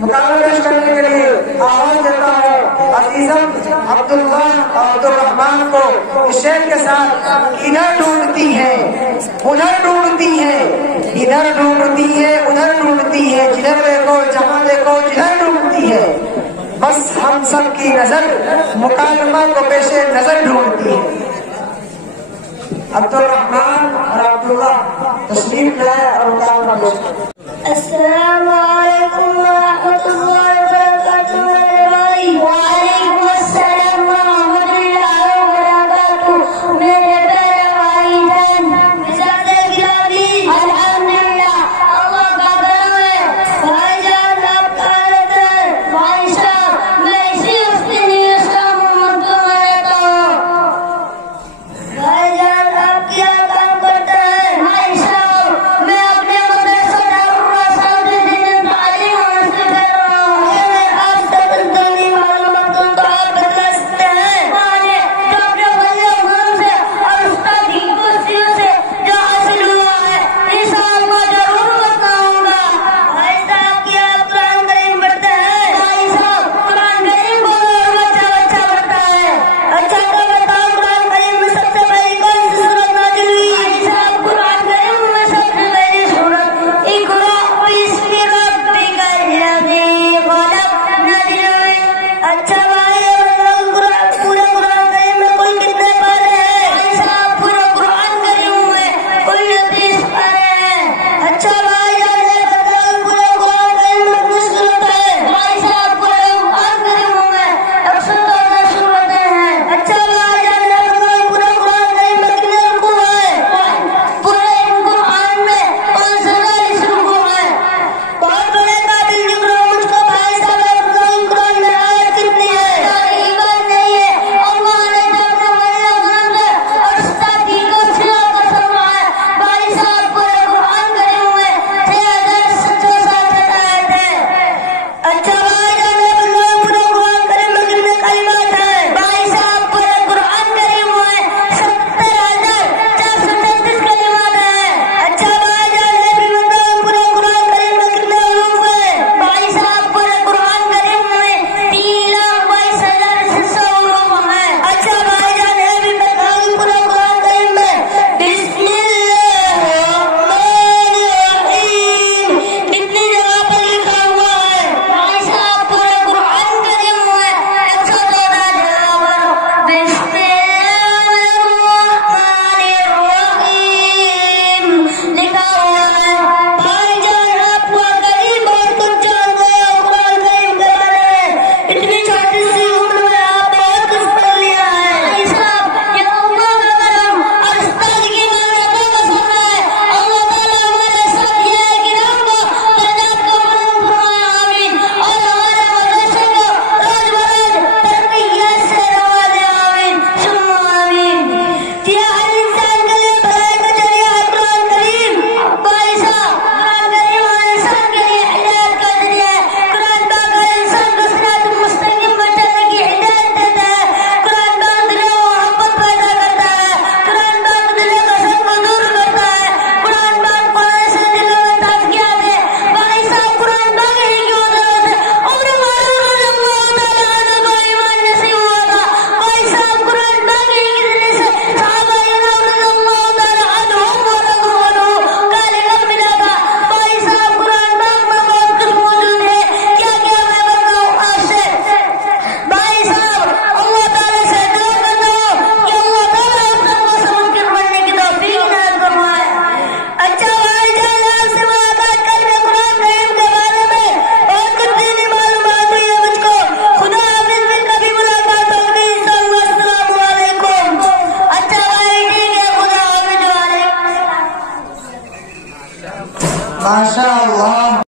مقابلہ پیش کرنے کے لیے آواز دیتا ہوں عزیزم عبداللہ اور عبدالرحمان کو اس شعر کے ساتھ. ادھر ڈھونڈتی ہے ادھر ڈھونڈتی ہے ادھر ڈھونڈتی ہے ادھر ڈھونڈتی ہے جدھر دیکھو جہاں دیکھو جدھر ڈھونڈتی ہے بس ہم سب کی نظر مکالمہ کو پیش نظر ڈھونڈتی ہے. عبدالرحمان اور عبداللہ تشریف لائے اور مکالمہ پیش کریں. السلام